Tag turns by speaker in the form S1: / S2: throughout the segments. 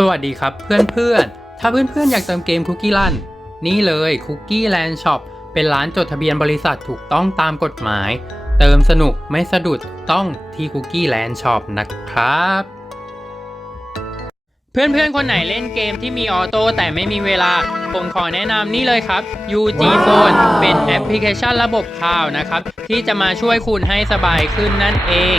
S1: สวัสดีครับเพื่อนๆ ถ้าเพื่อนๆ อยากเติมเกมคุกกี้ลันนี่เลยคุกกี้แลนด์ช็อปเป็นร้านจดทะเบียนบริษัทถูกต้องตามกฎหมาย เติมสนุกไม่สะดุดต้องที่คุกกี้แลนด์ช็อปนะครับ เพื่อนๆ คนไหนเล่นเกมที่มีออโต้แต่ไม่มีเวลา ผมขอแนะนำนี่เลยครับ UG Phone เป็นแอปพลิเคชันระบบข่าวนะครับ ที่จะมาช่วยคุณให้สบายขึ้นนั่นเอง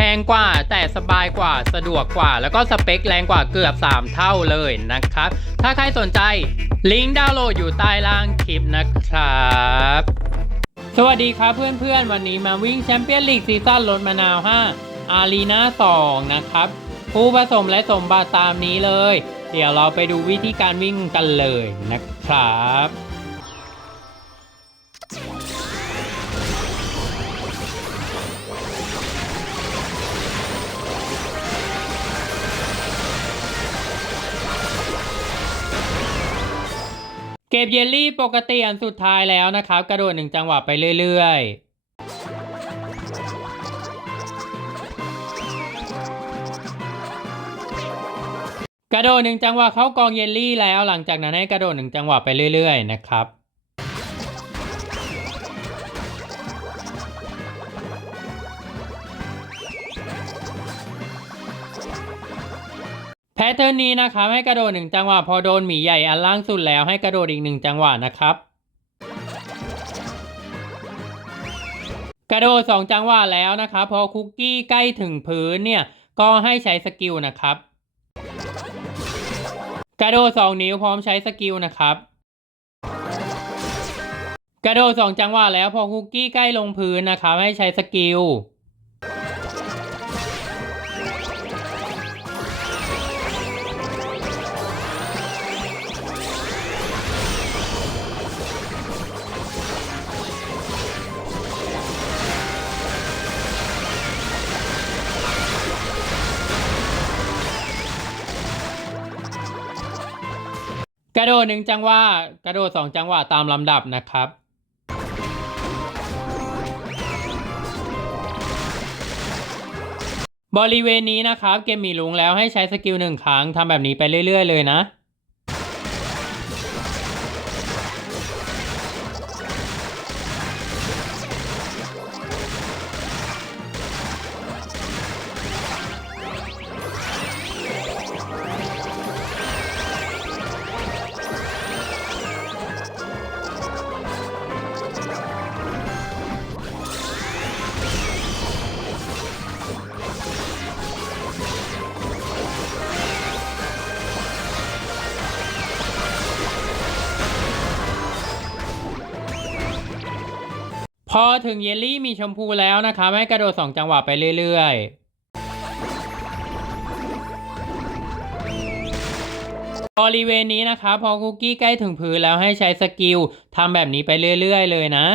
S1: แพงกว่าแต่สบายกว่าสะดวกกว่า แล้วก็สเปคแรงกว่าเกือบ 3 เท่าเลยนะครับ ถ้าใครสนใจลิงก์ดาวน์โหลดอยู่ใต้ล่างคลิปนะครับสวัสดีครับเพื่อนๆ วันนี้มาวิ่งแชมเปี้ยนลีกซีซั่นรถมะนาว 5 อารีนา2นะครับ ผู้ผสมและสมบัติตามนี้เลย เดี๋ยวเราไปดูวิธีการวิ่งกันเลยนะครับ เก็บเยลลี่ปกติอันสุดท้ายแล้วนะครับ กระโดดหนึ่งจังหวะไปเรื่อยๆกระโดดหนึ่งจังหวะเข้ากองเยลลี่แล้วหลังจากนั้นให้กระโดดหนึ่งจังหวะไปเรื่อย ๆ นะครับ ทเทิร์นนี้นะครับให้กระโดดหนึ่งจังหวะพอโดนหมีใหญ่อันล่างสุดแล้วให้กระโดดอีกหนึ่งจังหวะนะครับ กระโดดสองจังหวะแล้วนะครับพอคุกกี้ใกล้ถึงพื้นเนี่ยก็ให้ใช้สกิลนะครับ กระโดดสองนิ้วพร้อมใช้สกิลนะครับ กระโดดสองจังหวะแล้วพอคุกกี้ใกล้ลงพื้นนะครับให้ใช้สกิล กระโดดหนึ่งจังหวะกระโดดสองจังหวะตามลำดับนะครับ บริเวณนี้นะครับ เกมมีลุงแล้วให้ใช้สกิลหนึ่งครั้งทำแบบนี้ไปเรื่อย ๆ เลยนะ พอถึงเยลลี่มีชมพูแล้วนะคะให้กระโดดสองจังหวะไปเรื่อยๆ บริเวณนี้นะคะพอคุกกี้ใกล้ถึงพื้นแล้วให้ใช้สกิลทำแบบนี้ไปเรื่อยๆเลยนะ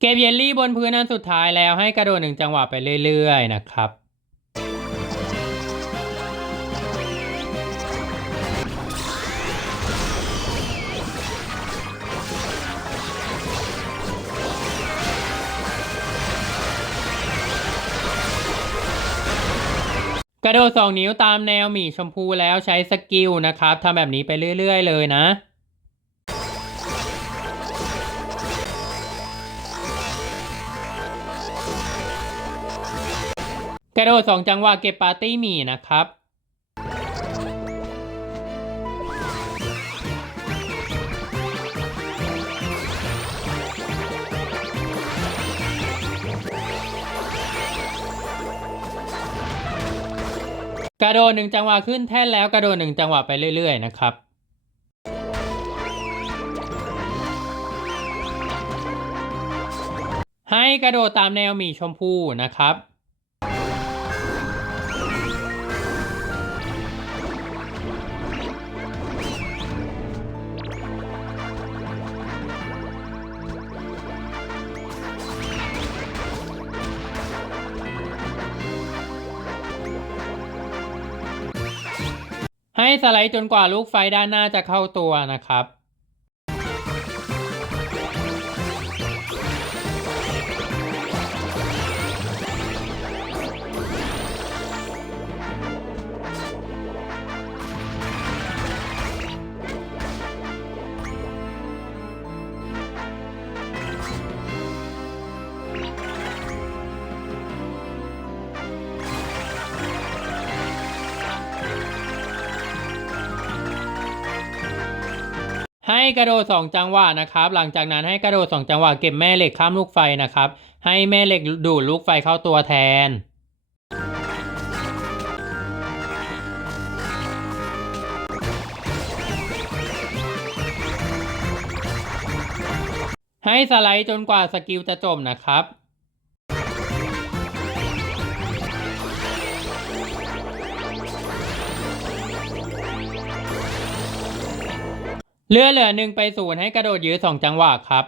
S1: เก็บเยลลี่บนพื้นอันสุดท้ายแล้วให้กระโดดหนึ่งจังหวะไปเรื่อยๆนะครับกระโดดสองนิ้วตามแนวหมีชมพูแล้วใช้สกิลนะครับทำแบบนี้ไปเรื่อย ๆ เลยนะ กระโดดสองจังหวะเก็บปาร์ตี้หมีนะครับ กระโดดหนึ่งจังหวะขึ้นแท่นแล้วกระโดดหนึ่งจังหวะไปเรื่อย ๆ นะครับให้กระโดดตามแนวหมีชมพูนะครับ ให้สไลด์จนกว่าลูกไฟด้านหน้าจะเข้าตัวนะครับ ให้กระโดดสองจังหวะนะครับ หลังจากนั้นให้กระโดดสองจังหวะเก็บแม่เหล็กข้ามลูกไฟนะครับ ให้แม่เหล็กดูดลูกไฟเข้าตัวแทนให้สไลด์จนกว่าสกิลจะจบนะครับ เลือเหลือหนึ่งไปศูนย์ให้กระโดดยื้อสองจังหวะครับ